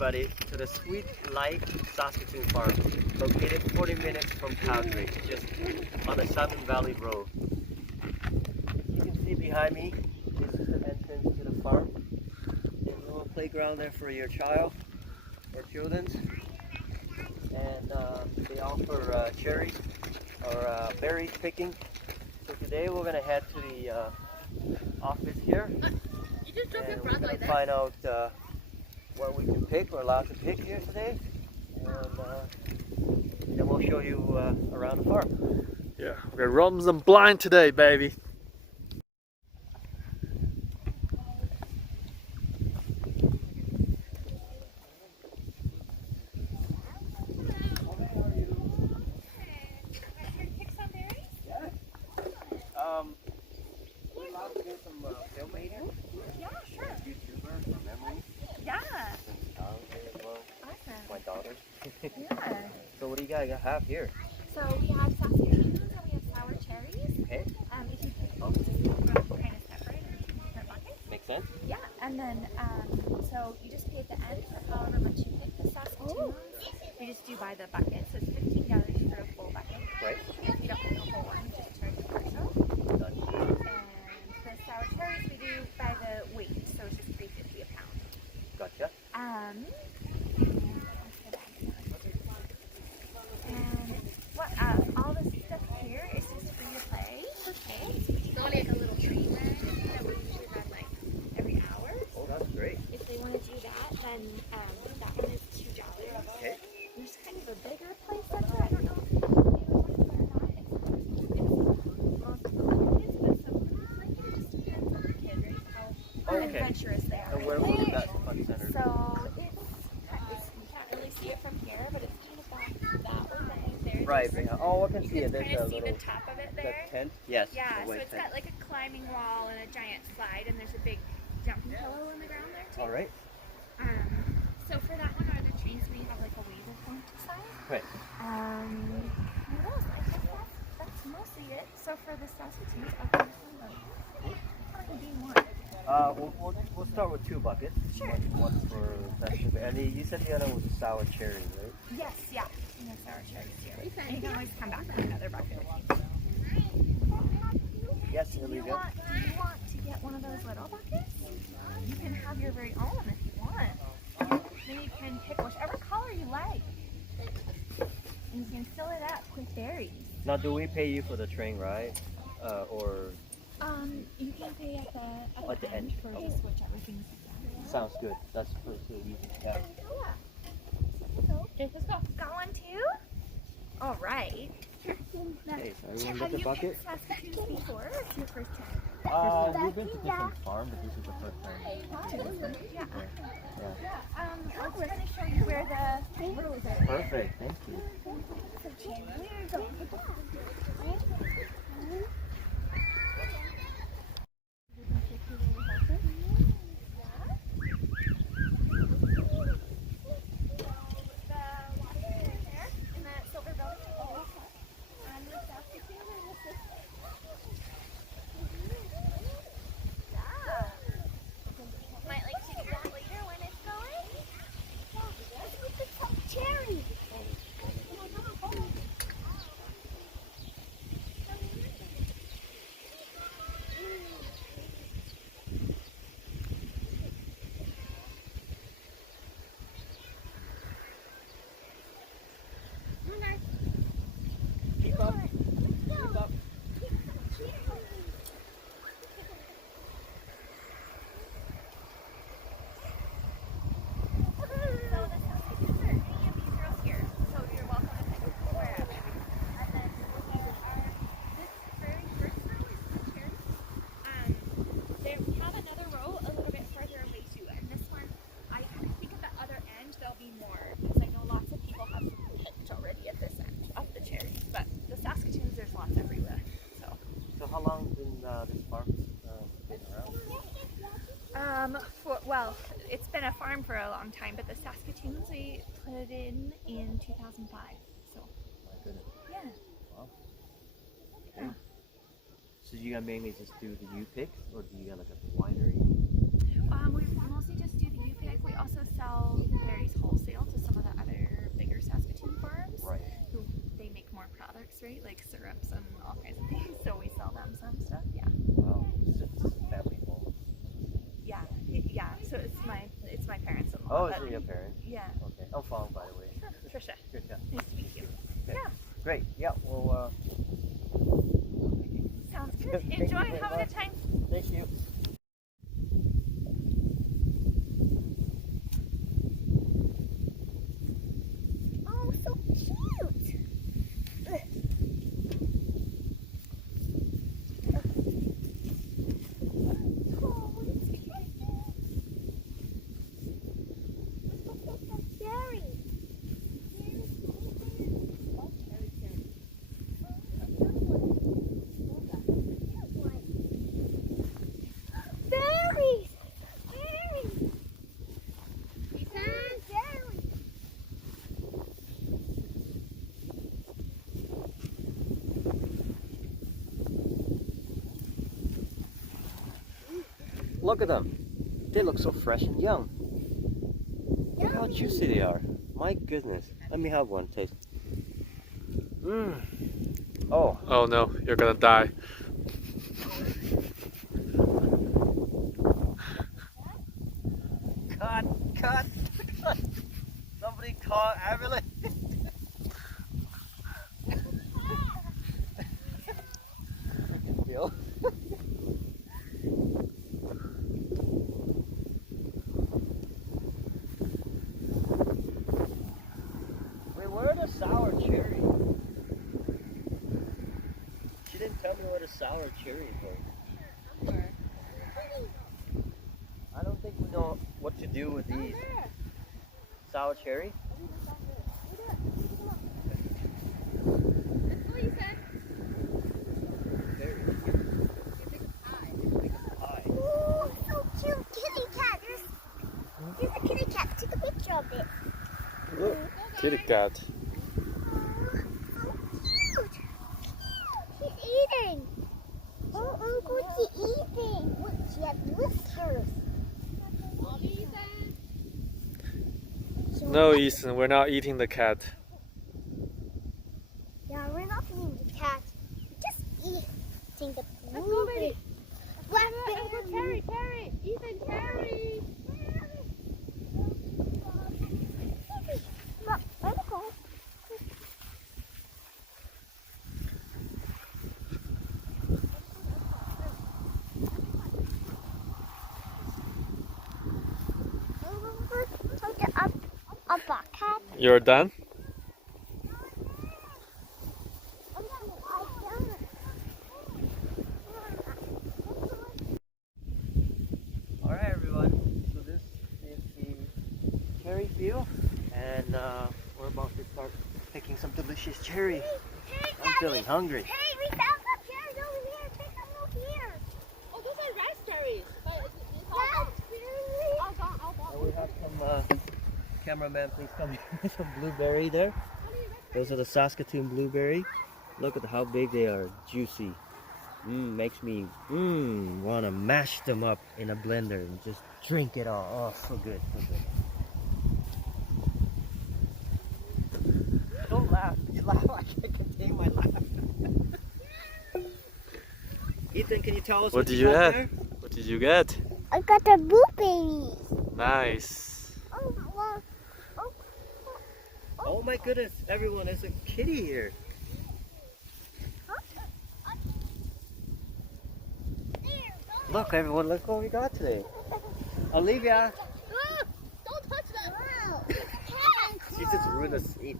everybody to the Sweet Life Saskatoon Farm, located 40 minutes from Calgary, just on the Simon Valley Road. You can see behind me is the entrance to the farm. There's a little playground there for your child or children's, and they offer cherries or berries picking. So today we're gonna head to the office here, and we're gonna find out what we can pick or allowed to pick here today, and then we'll show you around the farm. Yeah, we're gonna run them blind today, baby. We're allowed to get some filmmaking. Yeah, sure. YouTuber for memories. Yeah. And Tyler as well. Awesome. My daughter. Yeah. So what do you guys have here? So we have Saskatoons and we have sour cherries. Okay. If you pick both, they're kind of separate in different buckets. Makes sense? Yeah. And then, so you just pay at the end for however much you pick the Saskatoons. You just do by the bucket. So it's $15 for a full bucket. Right. If you don't pick a whole one, you just charge for yourself. Done. And for sour cherries, we do by the weight. So it's just $3.50 a pound. Gotcha. And what all this stuff here is just free to play. Okay. It's only like a little train ride that we usually run like every hour. Oh, that's great. If they want to do that, then that one is $2. Okay. There's kind of a bigger play center. I don't know if you want to do it or not. It's multiple kids, but sometimes like it just depends on the kid, right? How adventurous they are. And where was that fun center? So it's you can't really see it from here, but it's kind of back that way there. Right. Oh, I can see You it. can There's kind a of see little the top of it the there. tent. Yes. Yeah, the so white it's tent. got like a climbing wall and a giant slide, and there's a big jumping pillow on the ground there too. All right. So for that one, are the trees we have like a waiver point side. Right. What else? I guess that's mostly it. So for the Saskatoons, I'll give you some of how many do you want? We'll start with 2 buckets. Sure. One for vegetable. And you said the other was a sour cherry, right? Yes, yeah. And the sour cherries too. And you can always come back with another bucket. Yes, here we Do go. you want to get one of those little buckets? You can have your very own if you want. Then you can pick whichever color you like. And you can fill it up with berries. Now, do we pay you for the train ride, or You can pay at the end? for Okay. just whichever things you want. sounds good? That's pretty easy. Yeah. Okay, let's go. Got one too? All right. Okay, so everyone Have get the you bucket. picked Saskatoons before? Or it's your first time? We've been to different farms, but this is the first time. Yeah. Yeah. I was going to show you where the rows are. Perfect. Thank you. Might like to do that later when it's going. Let's get some cherries. Keep up. Keep up. So how long has this farm been around? Well, it's been a farm for a long time, but the Saskatoons, we put it in 2005. So, My goodness. yeah. Wow. Okay. So you mainly just do the U picks, or do you got like a winery? We mostly just do the U-pick pick. We also sell berries wholesale to some of the other bigger Saskatoon farms. Right. Who they make more products, right? Like syrups and all kinds of things. So we sell them some stuff. Yeah. Wow. It's a family home. Yeah. Yeah. So it's my parents. Oh, is it your parents? Yeah. Okay. I'm Fong, by the way. Trisha. Good, yeah. Nice to meet you. Okay. Yeah. Great. Yeah. Well. Sounds good. Thank you Enjoy. very Have a much. good time. Thank you. Oh, so cute. Oh, it's cute. Jerry. Berries. Berries. Berries. Look at them. They look so fresh and young. Look how juicy they are. My goodness. Let me have one taste. Mmm. Oh. Oh no, you're gonna die. Cut. Cut. Somebody call ambulance. Bill. Wait, where are the sour cherries? She didn't tell me where the sour cherries were. I don't think we know what to do with these. Sour cherry? Pie. Oh, so cute. Kitty cat. There's a kitty cat. Take a picture of it. Look, kitty cat. Oh, so cute. She's eating. Oh, Uncle, she's eating. Look, she has whiskers. No, Ethan, we're not eating the cat. Yeah, we're not eating the cat. We're just eating the blueberry. Blackberry. Terry. Ethan, Terry. Look, let it go. A black cat. You're done? Alright everyone, so this is the cherry field and we're about to start picking some delicious cherry. I'm feeling hungry. Hey, we found some cherries over here. Take a look here. Oh, those are raspberries. Raspberry. And we have some, cameraman please come here, some blueberry there. Those are the Saskatoon blueberry. Look at how big they are, juicy. Makes me want to mash them up in a blender and just drink it all. Oh, so good, so good. Don't laugh. You laugh, I can't contain my laugh. Ethan, can you tell us What what did you you got get? there? What did you get? I got a blueberry. Nice. Oh, well, Oh my goodness, everyone, there's a kitty here. Look, everyone, look what we got today. Olivia, Don't touch that. wow. she just ruined the scene.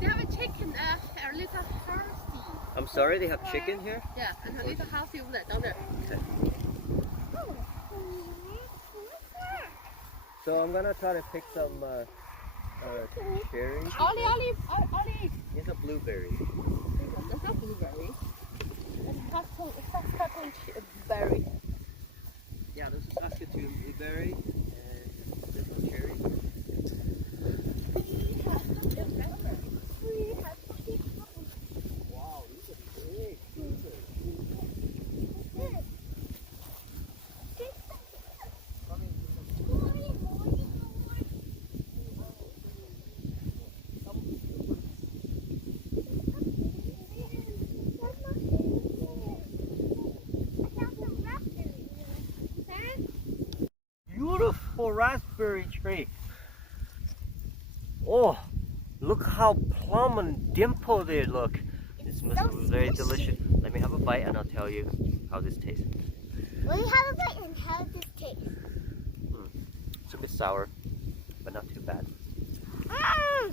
They have a chicken, a little housey. I'm sorry, they have chicken here? Yeah, and a little housey over there, down there. So I'm gonna try to pick some cherries. Ollie. Here's a blueberry. That's not blueberry. It's Saskatoon berry. Yeah, this is Saskatoon blueberry. And this one cherry. Wow, these are big. raspberry tree. Oh, look how plump and dimpled they look. This must so be very squishy. delicious. Let me have a bite and I'll tell you how this tastes. Will you have a bite and how does this taste? It's a bit sour, but not too bad. Mmm!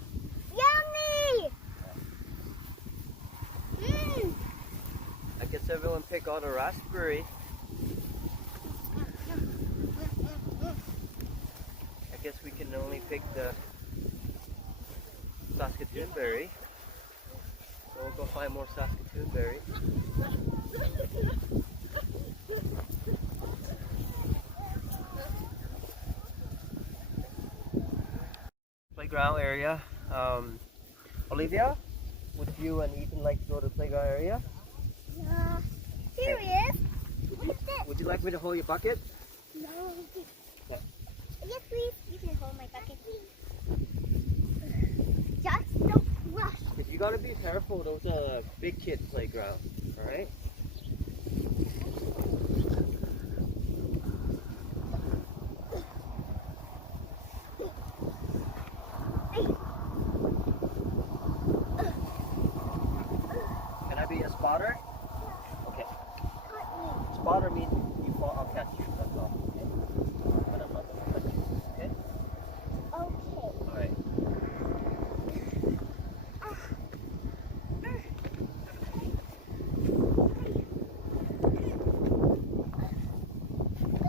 Yummy! Mmm! I guess everyone pick on a raspberry. I guess we can only pick the Saskatoon berry. So we'll go find more Saskatoon berry. Playground area. Olivia, would you and Ethan like to go to the playground area? Here he is. Would you like me to hold your bucket? No. Yeah. Yes, please. You can hold my bucket. Just don't rush. Because you gotta be careful, those are big kid playground, alright? Can I be a spotter? Okay. Spotter means you fall, I'll catch you, that's all. Okay? But I'm not gonna touch you, okay? Okay. Alright.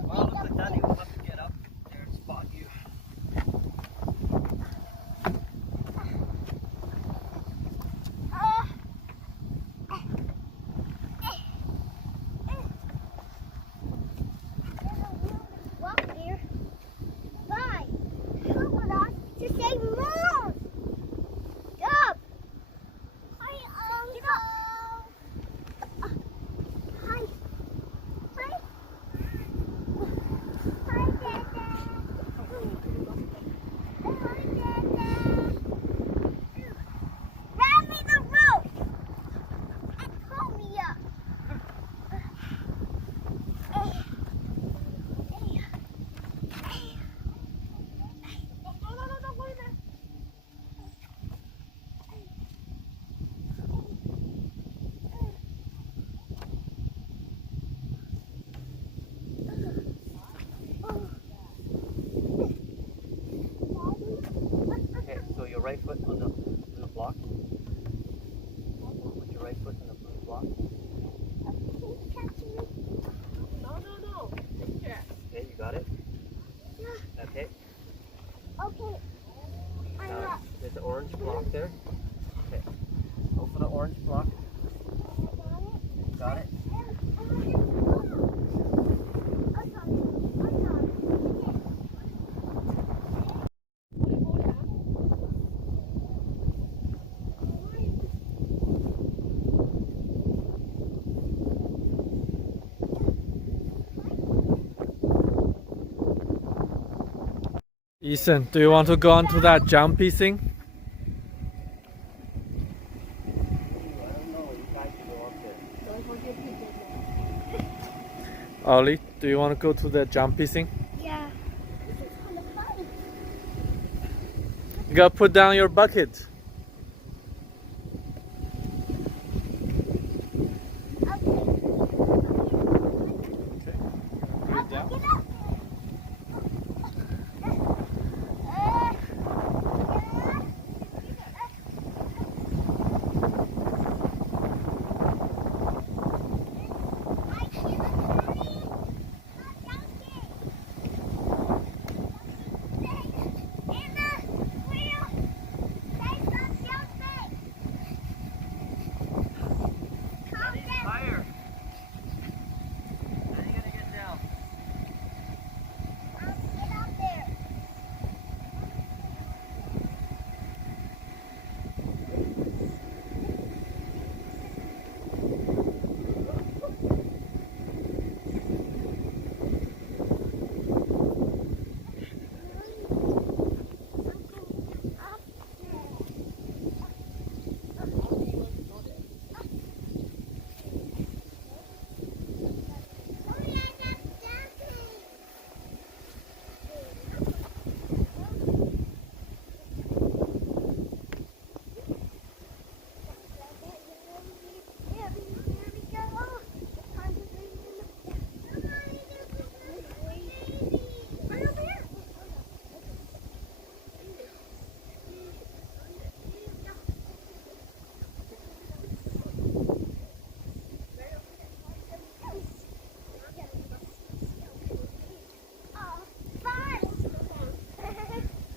Well, but Daddy will have to get up there and spot you. Walk here. Bye. Come with us to say move. Up. Hi, Uncle. Hi. Hi. Hi, Dada. Hi, Dada. Grab me the rope and pull me up. Okay, so your right foot on the blue block. Put your right foot on the blue block. No. Okay, you got it? Okay, Okay. I'm now up. there's an orange block there. Okay, go for the orange block. Got it? Ethan, do you want to go onto that jumpy thing? I don't know, you guys can go up there. Ollie, do you want to go to the jumpy thing? Yeah. This is kind of fun. You gotta put down your bucket. Get up. Anna, wheel,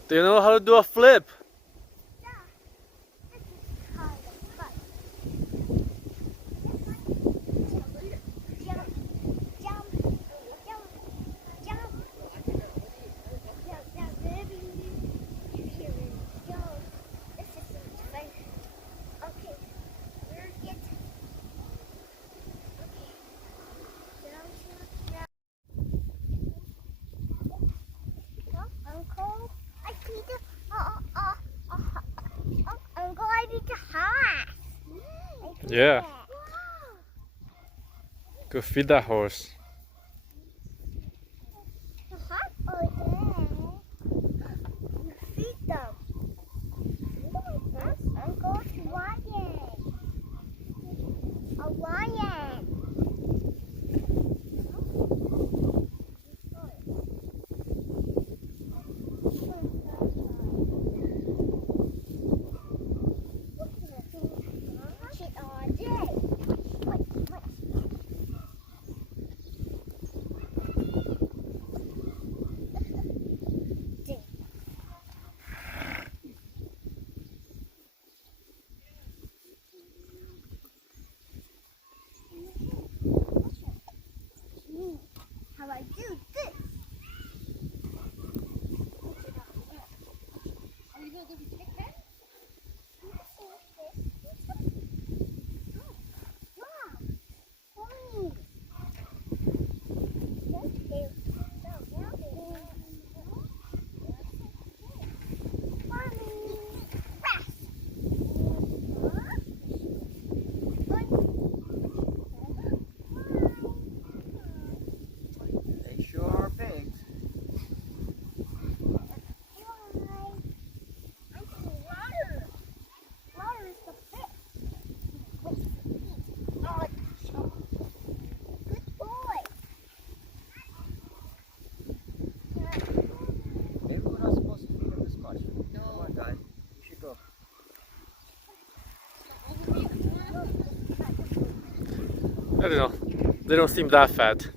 Do you know how to do a flip? Uncle, I need to. Uncle, I need to hide. Yeah. Go feed that horse. Feed them. Uncle, it's lion. A lion. Shit all day. How I do this? Are you gonna go to take that? They sure are pigs. Maybe we're not supposed to feed them this much. Come on, guys. We should go. I don't know. They don't seem that fat.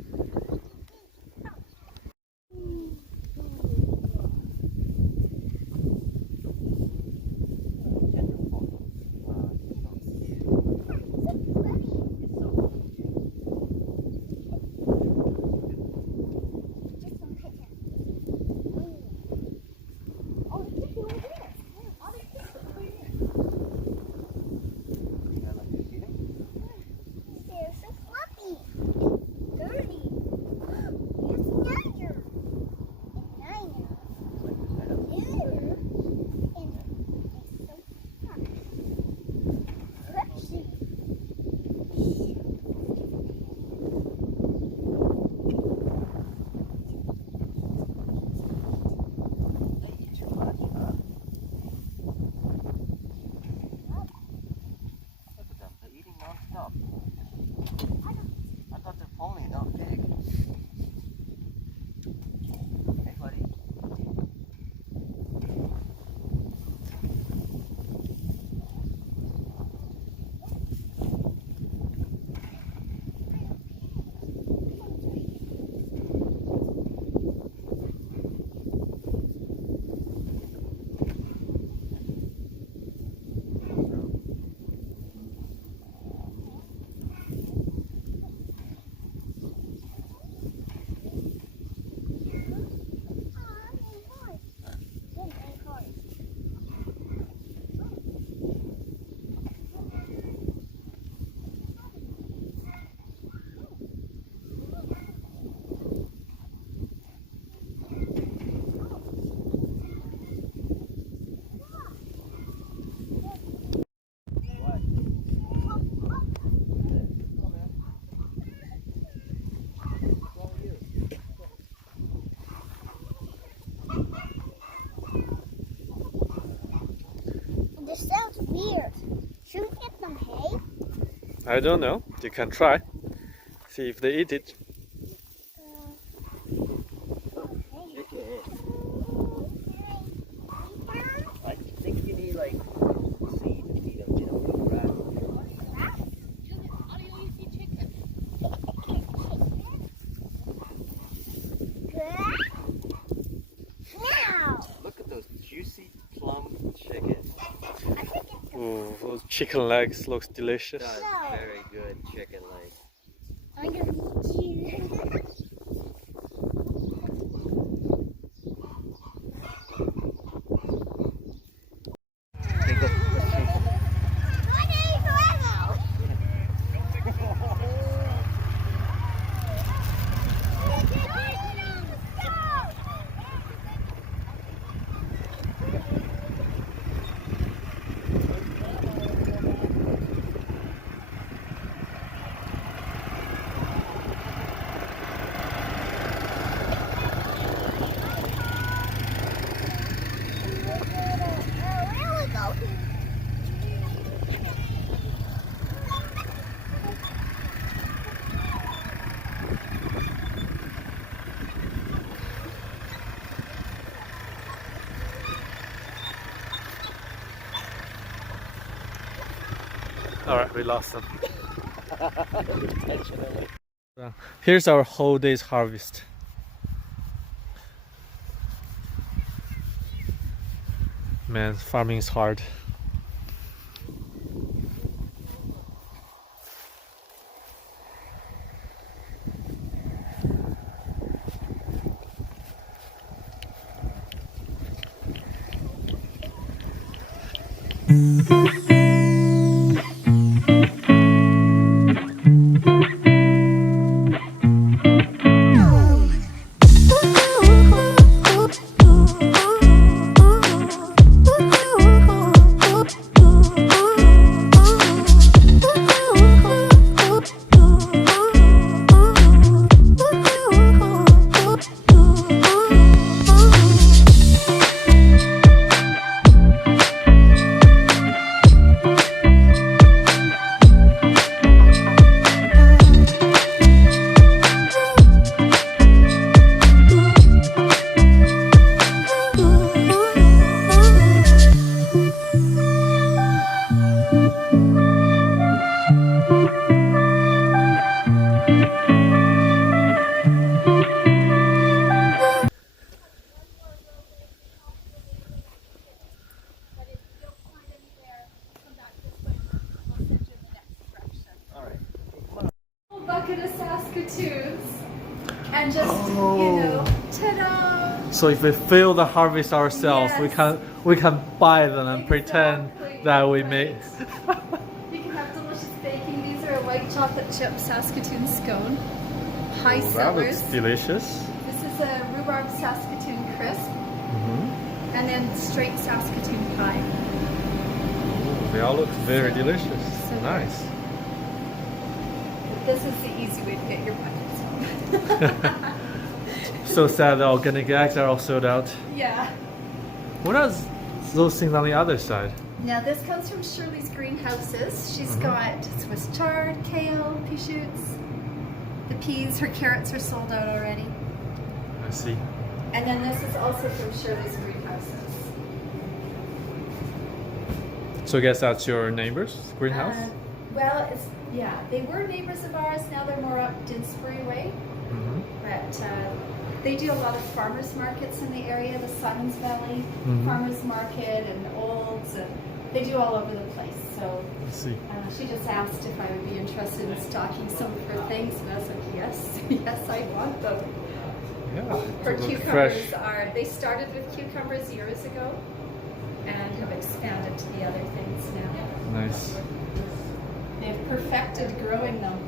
They're so fluffy, dirty. It's nicer. I thought they're pony, not pig. Hey, buddy. This sounds weird. Should we get them hay? I don't know. You can try. See if they eat it. I think you need like seed to feed them, you know, grass. All you eat chicken. Now. Look at those chicken legs looks delicious. That's very good chicken leg. I'm gonna eat you. Take a Alright, we lost them. intentionally. Here's our whole day's harvest. Man, farming is hard. Bucket of Saskatoons and just, you know, ta-da! So if we fill the harvest ourselves, Yes. we can buy them and pretend Exactly. that we made. You can have delicious baking. These are a white chocolate chip Saskatoon scone. High That looks sellers. delicious. This is a rhubarb Saskatoon crisp. Mm-hmm. And then straight Saskatoon pie. They all look very delicious. So Nice. This is the easy way to get your buckets home. So sad the organic eggs are all sold out. Yeah. What are those things on the other side? Now this comes from Shirley's greenhouses. She's Mhm. got Swiss chard, kale, pea shoots. The peas, her carrots are sold out already. I see. And then this is also from Shirley's greenhouses. So I guess that's your neighbor's greenhouse? Well, they were neighbors of ours. Now they're more up Dinsbury way. Mm-hmm. But they do a lot of farmers markets in the area, the Simons Valley Mhm. Farmers Market and Olds, and they do all over the place. So I see. she just asked if I would be interested in stocking some of her things, and I was like, yes, yes, I want them. Yeah. Her they look cucumbers fresh. they started with cucumbers years ago and have expanded to the other things now. Nice. They've perfected growing them.